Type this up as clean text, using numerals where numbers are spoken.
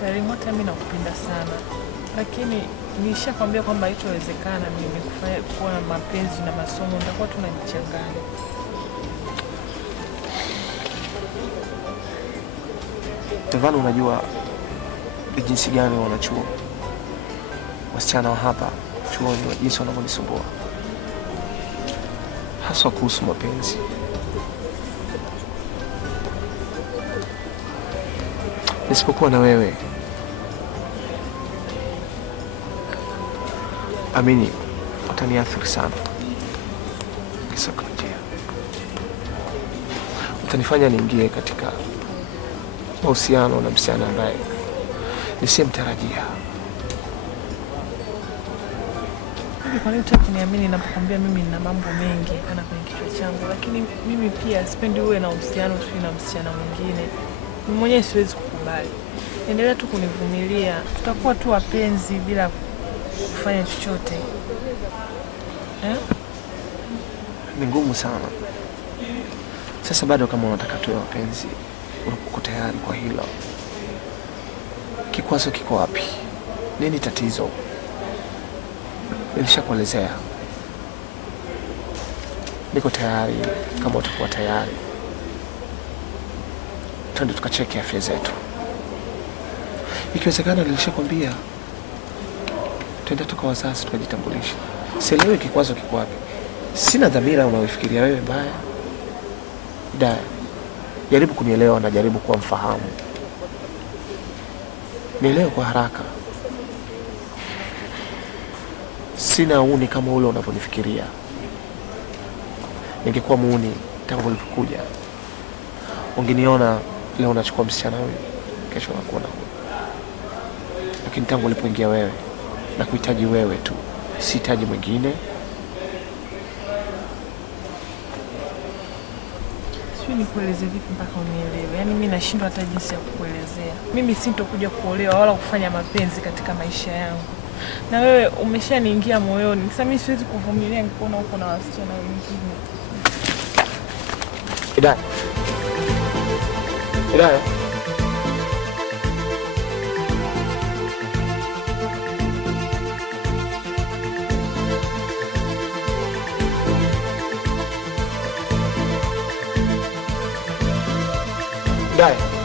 Karimu, hata mimi nakupenda sana. Lakini nishakwambia kwamba haitowezekana mimi kufanya kuwa na mapenzi na masomo, nitakuwa tunajichanganya. Tevano, unajua ni jinsi gani wanachuo wasichana wa hapa chuoni wa jinsi wanavyonisumbua, haswa kuhusu mapenzi. Nisipokuwa na wewe, amini, utaniathiri sana kisaikolojia. Utanifanya niingie katika mahusiano na msichana ambaye nisiyemtarajia. Kwa nini unataka kuniamini ninapokuambia mimi nina mambo mengi kana kwenye kichwa changu, lakini mimi pia sipendi uwe na uhusiano tu na msichana mwingine. Mimi mwenyewe siwezi kukubali. Endelea tu kunivumilia. Tutakuwa tu wapenzi bila kufanya chochote. Ni ngumu sana. Sasa bado kama unataka tuwe wapenzi, uko tayari kwa hilo? Kikwazo kiko wapi? Nini tatizo? Nilishakuelezea. Niko tayari kama utakuwa tayari. Twende tukacheke afya zetu. Ikiwezekana nilishakwambia twende tuka wazazi tukajitambulisha. Sielewi kikwazo kiko wapi. Sina dhamira unaofikiria wewe mbaya. Dada, jaribu kunielewa na jaribu kuwa mfahamu. Nielewe kwa haraka. Sina uni kama ule unavyonifikiria. Ningekuwa muuni tangu ulipokuja. Ungeniona leo unachukua msichana huyu, kesho unakuwa na huyu. Lakini tangu ulipoingia wewe, na kuhitaji wewe tu, sihitaji mwingine. Sijui nikueleze vipi mpaka unielewe. Yaani mimi nashindwa hata jinsi ya kukuelezea. Mimi sintokuja kuolewa wala kufanya mapenzi katika maisha yangu. Na wewe umeshaniingia moyoni. Sasa mimi siwezi kuvumilia nikuona uko na wasichana wengine. Hidaya. Hidaya. Hidaya.